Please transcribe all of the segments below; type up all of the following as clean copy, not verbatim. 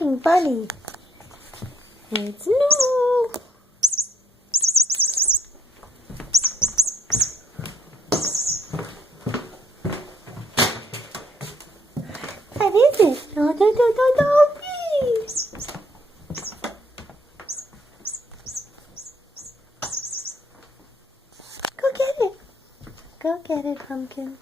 looking funny. It's new. What is it? No, please. Go get it. Go get it, pumpkin.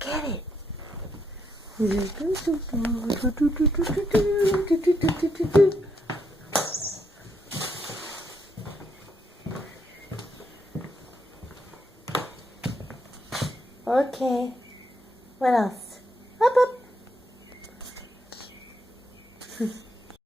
Get it. Okay. What else? Up, up.